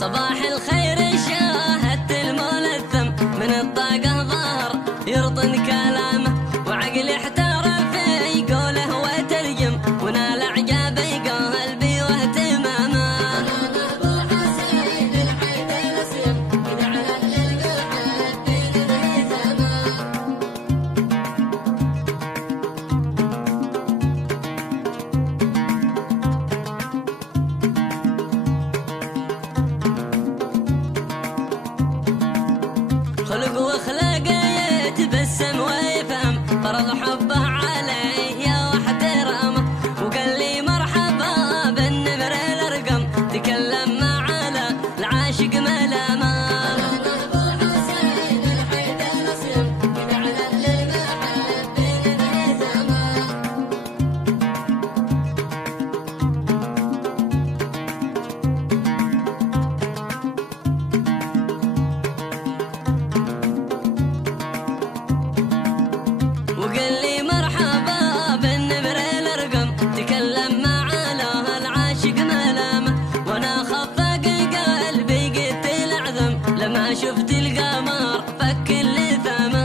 صباح الخير شاهدت الملثم من الطاقة ظهر يرطن كلامه وعقلي احتار في قوله وترجم ونال اعجابي قلبي واهتمامه. انا ابو حسين الحيدر الاسيم من على القاعد بين الهزامه. خلق واخلاق يتبسم ويفهم فرض حبه علي واحترامه وقال لي مرحبا بالنمر الارقم تكلم معنا العاشق ملامه. انا ابو حسين الحيدر الاسيم من على القاعد بين الهزامه. وقال لي مرحبا بالنمر الارقم تكلم معنا العاشق ملامه وانا خفق قلبي قلت العظم لما شفت القمر فك اللثامه.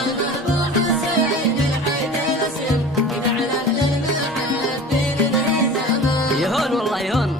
انا ابو حسين الحيدر الاسيم من على القاعد بين الهزامه. يهون والله يهون.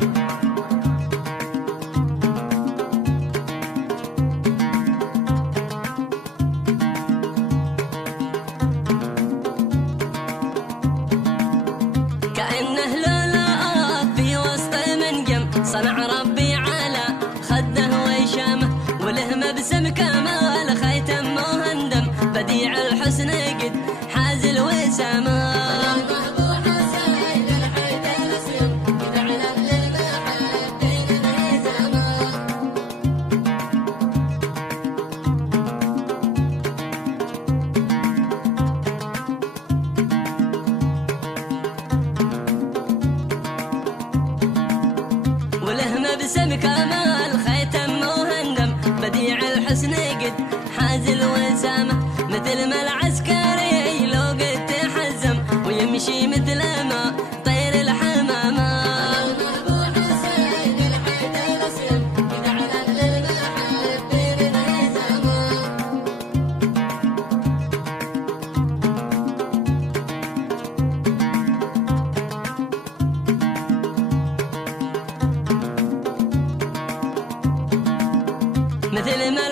كأنه لؤلؤ في وسط منجم صنع ربي على خده وشامه وله مبسم كمال خيتم مهندم بديع الحسن قد حاز الوسامه. انا ابو حسين الحيدر الاسيم من على القاعد بين الهزامه. وله مبسم كمال خيتم مهندم بديع الحسن قد حاز الوسامه مثل ما العسكري لو قد تحزم ويمشي مثل ما طير الحمامه. انا ابو حسين الحيدر الاسيم من على القاعد بين الهزامه. مثل ما